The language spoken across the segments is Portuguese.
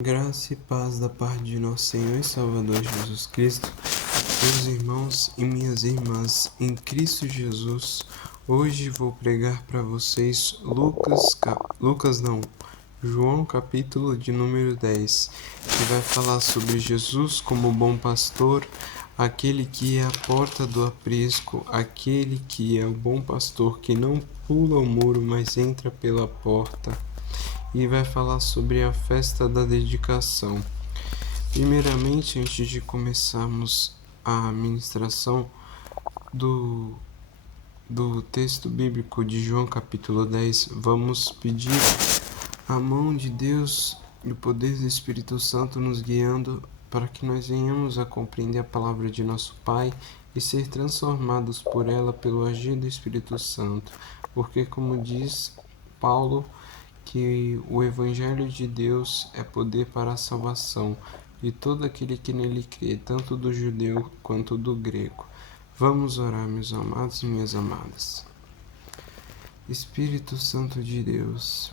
Graça e paz da parte de nosso Senhor e Salvador Jesus Cristo, meus irmãos e minhas irmãs em Cristo Jesus. Hoje vou pregar para vocês João capítulo de número 10, que vai falar sobre Jesus como bom pastor, aquele que é a porta do aprisco, aquele que é o bom pastor que não pula o muro, mas entra pela porta. E vai falar sobre a festa da dedicação. Primeiramente, antes de começarmos a ministração do texto bíblico de João capítulo 10, vamos pedir a mão de Deus e o poder do Espírito Santo nos guiando para que nós venhamos a compreender a palavra de nosso Pai e ser transformados por ela pelo agir do Espírito Santo. Porque, como diz Paulo, que o Evangelho de Deus é poder para a salvação de todo aquele que nele crê, tanto do judeu quanto do grego. Vamos orar, meus amados e minhas amadas. Espírito Santo de Deus,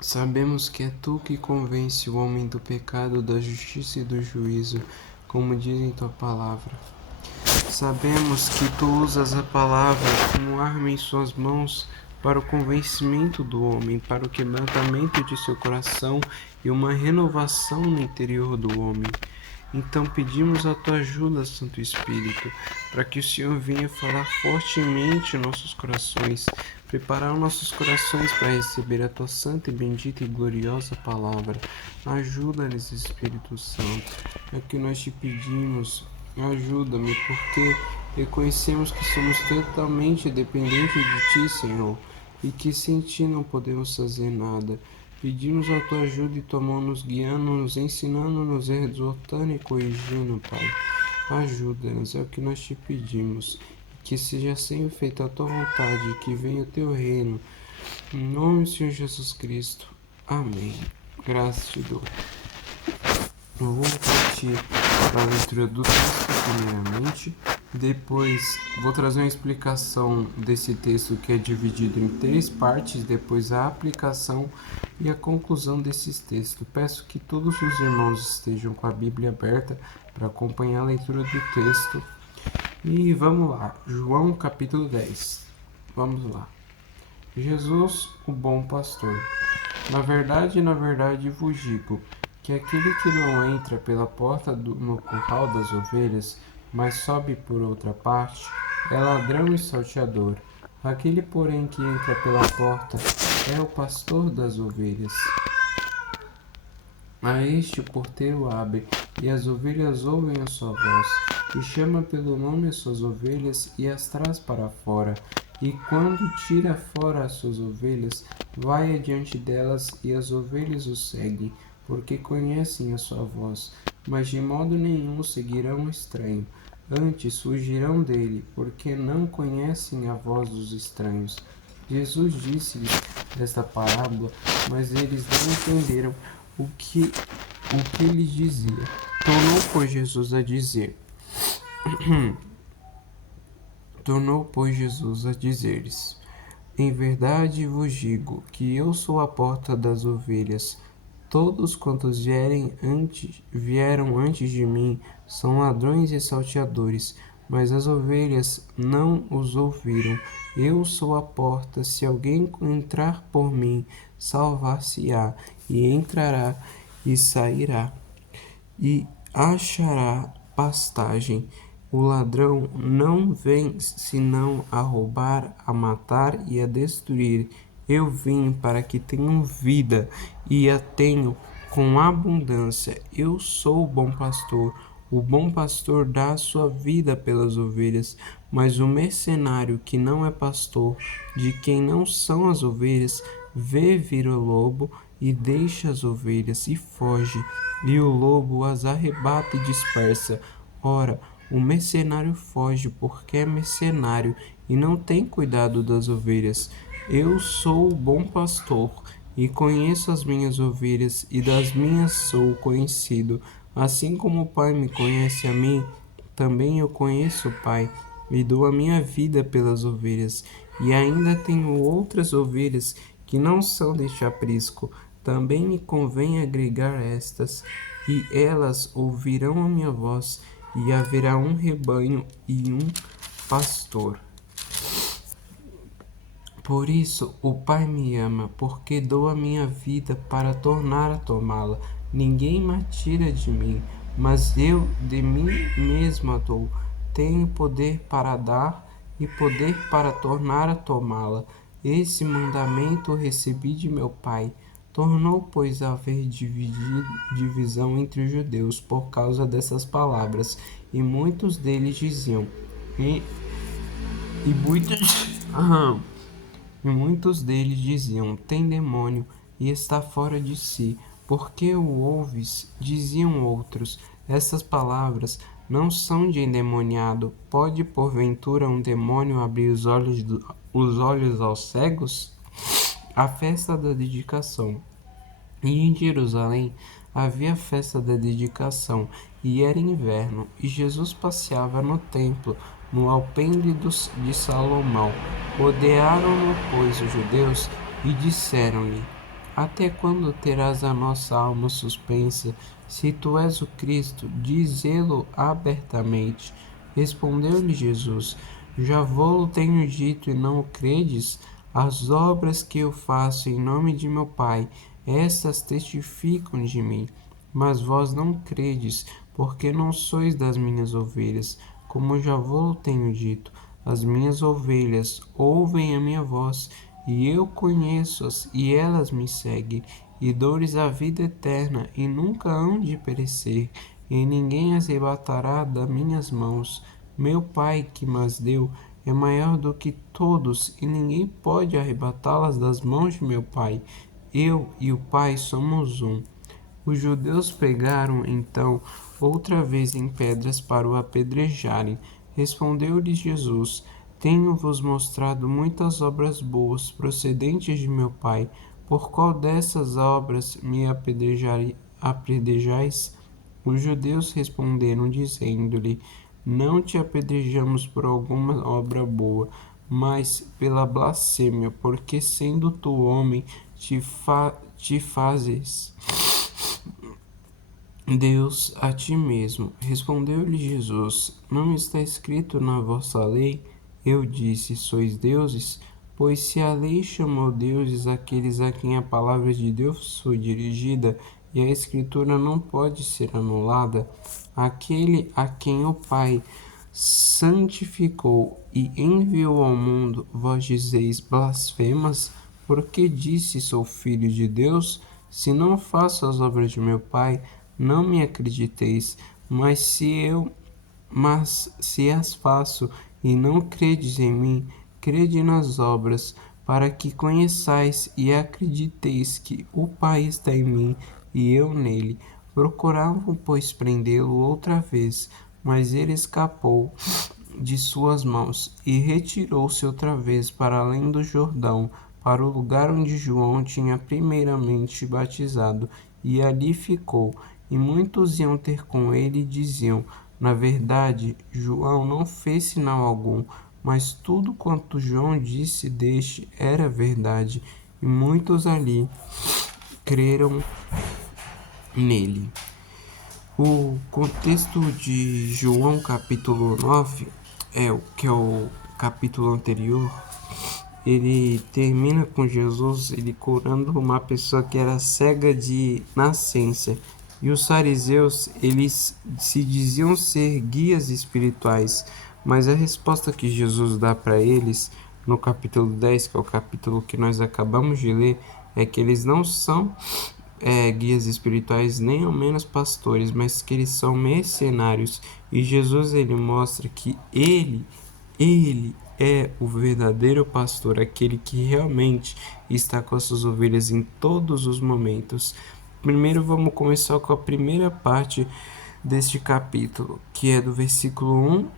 sabemos que é Tu que convence o homem do pecado, da justiça e do juízo, como diz em Tua palavra. Sabemos que Tu usas a palavra como arma em Suas mãos para o convencimento do homem, para o quebrantamento de seu coração e uma renovação no interior do homem. Então pedimos a Tua ajuda, Santo Espírito, para que o Senhor venha falar fortemente em nossos corações, preparar nossos corações para receber a Tua santa e bendita e gloriosa palavra. Ajuda-nos, Espírito Santo, é que nós te pedimos. Ajuda-me, porque reconhecemos que somos totalmente dependentes de Ti, Senhor, e que sem Ti não podemos fazer nada. Pedimos a Tua ajuda e Tua mão nos guiando, nos ensinando, nos exortando e corrigindo, Pai. Ajuda-nos, é o que nós te pedimos. Que seja sempre feita a Tua vontade, que venha o Teu reino. Em nome do Senhor Jesus Cristo. Amém. Graças te dou. Eu vou partir para a leitura do texto primeiramente, depois vou trazer uma explicação desse texto que é dividido em 3 partes, depois a aplicação e a conclusão desses textos. Peço que todos os irmãos estejam com a Bíblia aberta para acompanhar a leitura do texto. E vamos lá, João capítulo 10. Vamos lá. Jesus, o bom pastor. Na verdade vos digo, que aquele que não entra pela porta no curral das ovelhas, mas sobe por outra parte, é ladrão e salteador. Aquele, porém, que entra pela porta é o pastor das ovelhas. A este o porteiro abre, e as ovelhas ouvem a sua voz, e chama pelo nome as suas ovelhas e as traz para fora. E quando tira fora as suas ovelhas, vai adiante delas, e as ovelhas o seguem, porque conhecem a sua voz, mas de modo nenhum seguirão o estranho. Antes fugirão dele, porque não conhecem a voz dos estranhos. Jesus disse-lhes esta parábola, mas eles não entenderam o que lhes dizia. Tornou, pois, Jesus a dizer-lhes: Em verdade vos digo que eu sou a porta das ovelhas. Todos quantos vieram antes de mim são ladrões e salteadores, mas as ovelhas não os ouviram. Eu sou a porta. Se alguém entrar por mim, salvar-se-á, e entrará e sairá, e achará pastagem. O ladrão não vem senão a roubar, a matar e a destruir. Eu vim para que tenham vida e a tenham com abundância. Eu sou o bom pastor. O bom pastor dá a sua vida pelas ovelhas, mas o mercenário que não é pastor, de quem não são as ovelhas, vê vir o lobo e deixa as ovelhas e foge, e o lobo as arrebata e dispersa. Ora, o mercenário foge porque é mercenário e não tem cuidado das ovelhas. Eu sou o bom pastor e conheço as minhas ovelhas, e das minhas sou conhecido. Assim como o Pai me conhece a mim, também eu conheço o Pai, e dou a minha vida pelas ovelhas. E ainda tenho outras ovelhas que não são deste aprisco. também me convém agregar estas, e elas ouvirão a minha voz, e haverá um rebanho e um pastor. Por isso o Pai me ama, porque dou a minha vida para tornar a tomá-la. Ninguém me tira de mim, mas eu de mim mesmo a dou. Tenho poder para dar e poder para tornar a tomá-la. Esse mandamento recebi de meu Pai. Tornou, pois, a haver divisão entre os judeus por causa dessas palavras, e muitos deles diziam, e muitos, e muitos deles diziam, tem demônio e está fora de si. Por que o ouves? Diziam outros, essas palavras não são de endemoniado. Pode, porventura, um demônio abrir os olhos aos cegos? A festa da dedicação. E em Jerusalém havia festa da dedicação, e era inverno, e Jesus passeava no templo, no alpendre de Salomão. Rodearam-no, pois, os judeus, e disseram-lhe, até quando terás a nossa alma suspensa? Se tu és o Cristo, dize-lo abertamente. Respondeu-lhe Jesus, já vou-lo tenho dito e não o credes? As obras que eu faço em nome de meu Pai, estas testificam de mim, mas vós não credes, porque não sois das minhas ovelhas, como já vos tenho dito. As minhas ovelhas ouvem a minha voz, e eu conheço-as, e elas me seguem, e dou-lhes a vida eterna, e nunca hão de perecer, e ninguém as arrebatará das minhas mãos. Meu Pai, que mas deu, é maior do que todos, e ninguém pode arrebatá-las das mãos de meu Pai. Eu e o Pai somos um. Os judeus pegaram, então, outra vez em pedras para o apedrejarem. Respondeu-lhes Jesus, tenho-vos mostrado muitas obras boas, procedentes de meu Pai. Por qual dessas obras me apedrejais? Os judeus responderam, dizendo-lhe, não te apedrejamos por alguma obra boa, mas pela blasfêmia, porque sendo tu homem, te fazes Deus a ti mesmo. Respondeu-lhe Jesus, não está escrito na vossa lei? Eu disse, sois deuses? Pois se a lei chamou deuses aqueles a quem a palavra de Deus foi dirigida, e a Escritura não pode ser anulada, aquele a quem o Pai santificou e enviou ao mundo, vós dizeis blasfemas, porque disse sou filho de Deus? Se não faço as obras de meu Pai, não me acrediteis, mas se as faço e não credes em mim, crede nas obras, para que conheçais e acrediteis que o Pai está em mim e eu nele. Procuravam, pois, prendê-lo outra vez, mas ele escapou de suas mãos e retirou-se outra vez para além do Jordão, para o lugar onde João tinha primeiramente batizado, e ali ficou. E muitos iam ter com ele e diziam, na verdade, João não fez sinal algum, mas tudo quanto João disse deste era verdade, e muitos ali creram nele. O contexto de João capítulo 9 que é o capítulo anterior. Ele termina com Jesus ele curando uma pessoa que era cega de nascença. E os fariseus, eles se diziam ser guias espirituais, mas a resposta que Jesus dá para eles no capítulo 10, que é o capítulo que nós acabamos de ler, é que eles não são guias espirituais, nem ao menos pastores, mas que eles são mercenários. E Jesus ele mostra que ele é o verdadeiro pastor, aquele que realmente está com as suas ovelhas em todos os momentos. Primeiro vamos começar com a primeira parte deste capítulo, que é do versículo 1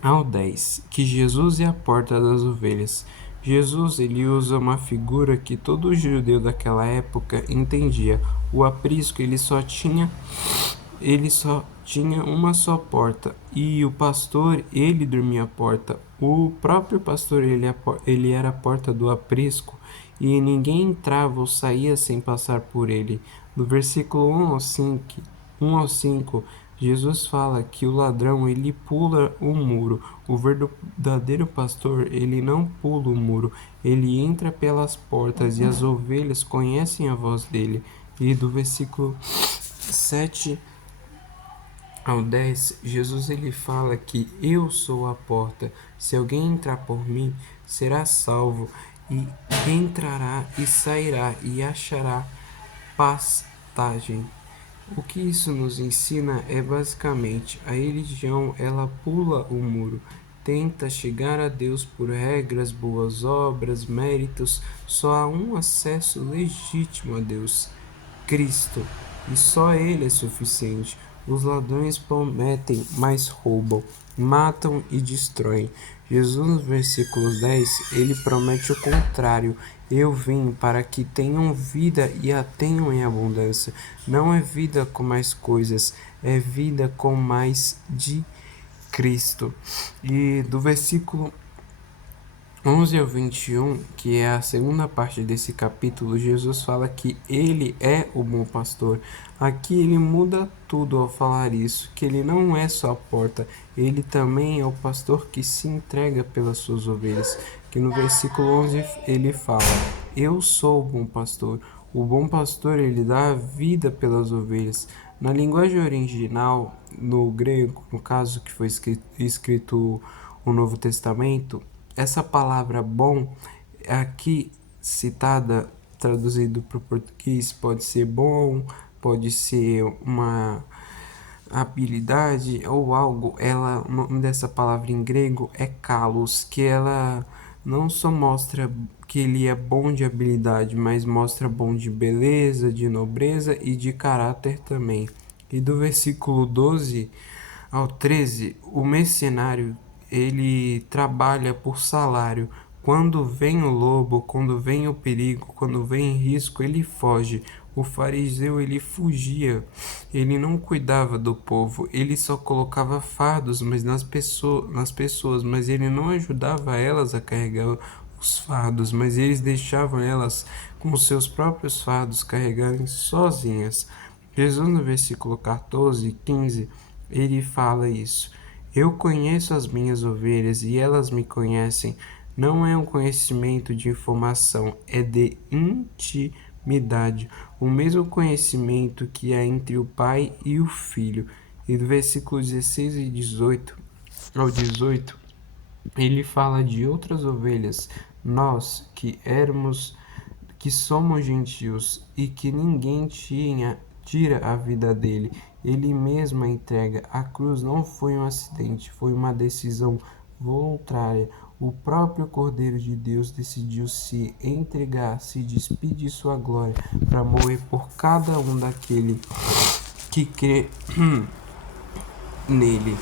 ao 10, que Jesus é a porta das ovelhas. Jesus ele usa uma figura que todo judeu daquela época entendia. O aprisco ele só tinha uma só porta, e o pastor ele dormia à porta. O próprio pastor ele era a porta do aprisco, e ninguém entrava ou saía sem passar por ele. Do versículo 1 ao 5, Jesus fala que o ladrão ele pula o muro. O verdadeiro pastor ele não pula o muro, ele entra pelas portas e as ovelhas conhecem a voz dele. E do versículo 7 ao 10, Jesus ele fala que eu sou a porta. Se alguém entrar por mim, será salvo e entrará e sairá e achará pastagem. O que isso nos ensina é basicamente a religião, ela pula o muro, tenta chegar a Deus por regras, boas obras, méritos. Só há um acesso legítimo a Deus: Cristo, e só Ele é suficiente. Os ladrões prometem, mas roubam, matam e destroem. Jesus, no versículo 10, ele promete o contrário. Eu vim para que tenham vida e a tenham em abundância. Não é vida com mais coisas, é vida com mais de Cristo. E do versículo 11 ao 21, que é a segunda parte desse capítulo, Jesus fala que ele é o bom pastor. Aqui ele muda tudo ao falar isso, que ele não é só a porta, ele também é o pastor que se entrega pelas suas ovelhas. Que no versículo 11 ele fala: eu sou o bom pastor. O bom pastor ele dá a vida pelas ovelhas. Na linguagem original, no grego, no caso que foi escrito o Novo Testamento, essa palavra bom, aqui citada, traduzido para o português, pode ser bom, pode ser uma habilidade ou algo. O nome dessa palavra em grego é kalos, que ela não só mostra que ele é bom de habilidade, mas mostra bom de beleza, de nobreza e de caráter também. E do versículo 12 ao 13, o mercenário ele trabalha por salário. Quando vem o lobo, quando vem o perigo, quando vem risco, ele foge. O fariseu ele fugia, ele não cuidava do povo, ele só colocava fardos nas pessoas, mas ele não ajudava elas a carregar os fardos, mas eles deixavam elas com os seus próprios fardos carregarem sozinhas. Jesus, no versículo 14 e 15, ele fala isso: eu conheço as minhas ovelhas e elas me conhecem. Não é um conhecimento de informação, é de intimidade. O mesmo conhecimento que há entre o Pai e o Filho. E do versículo 16 e 18 ao 18, ele fala de outras ovelhas. Nós que somos gentios e que ninguém tira a vida dele. Ele mesmo a entrega. A cruz não foi um acidente, foi uma decisão voluntária. O próprio Cordeiro de Deus decidiu se entregar, se despedir de sua glória para morrer por cada um daquele que crê nele.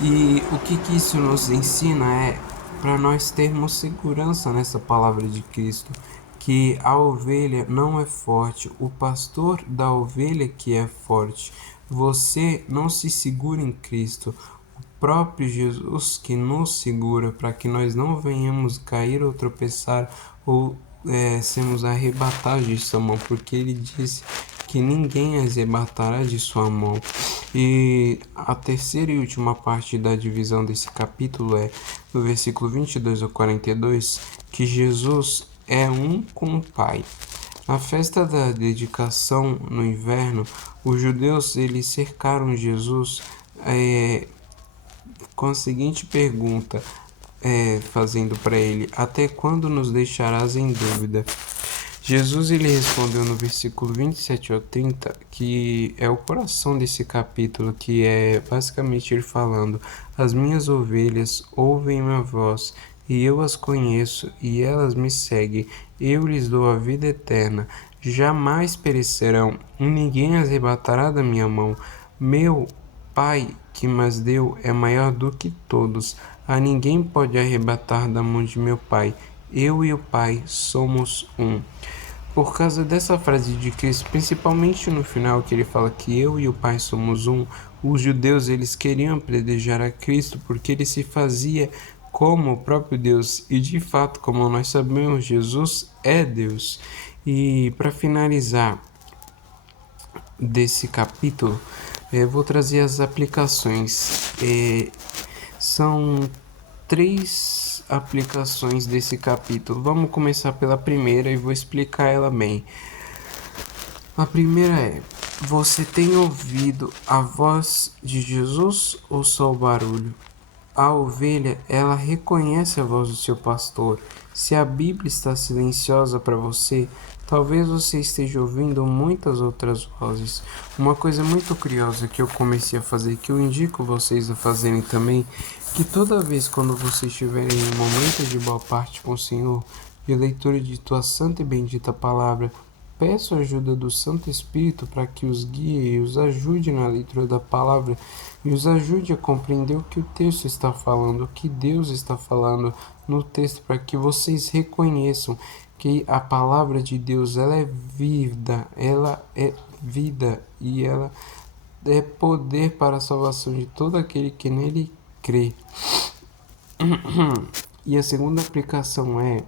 E o que isso nos ensina é para nós termos segurança nessa palavra de Cristo, que a ovelha não é forte, o pastor da ovelha que é forte. Você não se segura em Cristo, o próprio Jesus que nos segura para que nós não venhamos cair ou tropeçar ou sermos arrebatados de sua mão, porque ele disse que ninguém as arrebatará de sua mão. E a terceira e última parte da divisão desse capítulo é do versículo 22 ao 42, que Jesus é um com o Pai. Na festa da dedicação no inverno, os judeus eles cercaram Jesus com a seguinte pergunta, fazendo para ele: até quando nos deixarás em dúvida? Jesus ele respondeu no versículo 27 ao 30, que é o coração desse capítulo, que é basicamente ele falando: as minhas ovelhas ouvem minha voz, e eu as conheço, e elas me seguem. Eu lhes dou a vida eterna, jamais perecerão, e ninguém as arrebatará da minha mão. Meu Pai que mas deu é maior do que todos, a ninguém pode arrebatar da mão de meu Pai. Eu e o Pai somos um. Por causa dessa frase de Cristo, principalmente no final que ele fala que eu e o Pai somos um, os judeus eles queriam apedrejar a Cristo porque ele se fazia como o próprio Deus. E de fato, como nós sabemos, Jesus é Deus. E para finalizar desse capítulo, eu vou trazer as aplicações. São 3 aplicações desse capítulo. Vamos começar pela primeira e vou explicar ela bem. A primeira é: você tem ouvido a voz de Jesus ou só o barulho? A ovelha, ela reconhece a voz do seu pastor. Se a Bíblia está silenciosa para você, talvez você esteja ouvindo muitas outras vozes. Uma coisa muito curiosa que eu comecei a fazer, que eu indico vocês a fazerem também, que toda vez quando vocês estiverem em um momento de boa parte com o Senhor, de leitura de tua santa e bendita palavra, peço a ajuda do Santo Espírito para que os guie e os ajude na leitura da palavra e os ajude a compreender o que o texto está falando, o que Deus está falando no texto, para que vocês reconheçam que a palavra de Deus ela é vida e ela é poder para a salvação de todo aquele que nele crê. E a segunda aplicação é: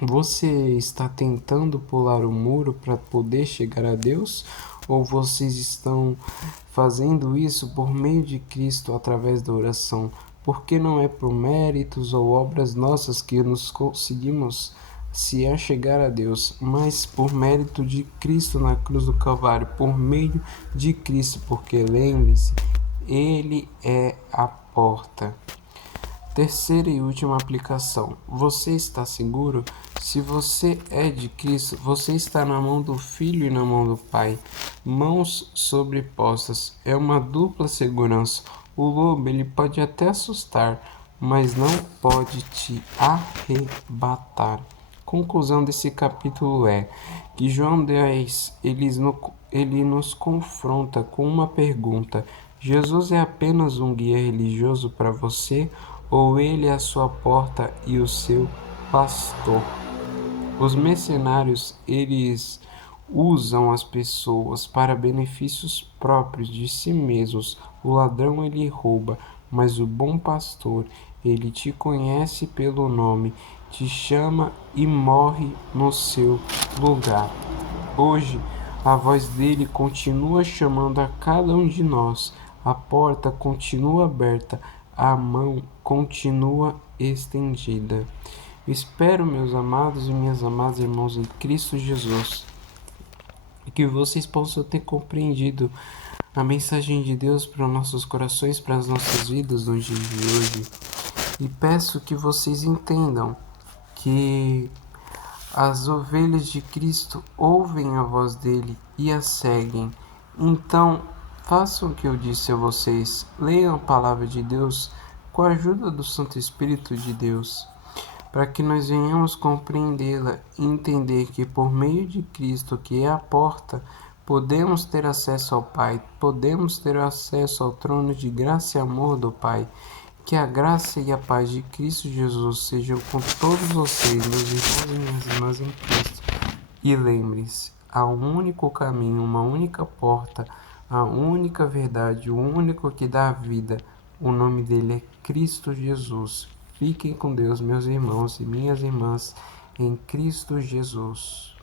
você está tentando pular o muro para poder chegar a Deus? Ou vocês estão fazendo isso por meio de Cristo através da oração? Porque não é por méritos ou obras nossas que nos conseguimos se a chegar a Deus, mas por mérito de Cristo na cruz do Calvário, por meio de Cristo, porque lembre-se, Ele é a porta. Terceira e última aplicação: você está seguro? Se você é de Cristo, você está na mão do Filho e na mão do Pai. Mãos sobrepostas. É uma dupla segurança. O lobo ele pode até assustar, mas não pode te arrebatar. Conclusão desse capítulo é que João 10 ele nos confronta com uma pergunta: Jesus é apenas um guia religioso para você? Ou ele é a sua porta e o seu pastor? Os mercenários, eles usam as pessoas para benefícios próprios de si mesmos. O ladrão, ele rouba, mas o bom pastor, ele te conhece pelo nome, te chama e morre no seu lugar. Hoje, a voz dele continua chamando a cada um de nós. A porta continua aberta, a mão continua estendida. Espero, meus amados e minhas amadas irmãos em Cristo Jesus, que vocês possam ter compreendido a mensagem de Deus para os nossos corações, para as nossas vidas no dia de hoje. E peço que vocês entendam que as ovelhas de Cristo ouvem a voz dele e a seguem. Então, façam o que eu disse a vocês. Leiam a palavra de Deus com a ajuda do Santo Espírito de Deus, para que nós venhamos compreendê-la e entender que por meio de Cristo, que é a porta, podemos ter acesso ao Pai, podemos ter acesso ao trono de graça e amor do Pai. Que a graça e a paz de Cristo Jesus sejam com todos vocês, meus irmãos e minhas irmãs em Cristo. E lembre-se, há um único caminho, uma única porta, a única verdade, o único que dá a vida. O nome dele é Cristo Jesus. Fiquem com Deus, meus irmãos e minhas irmãs, em Cristo Jesus.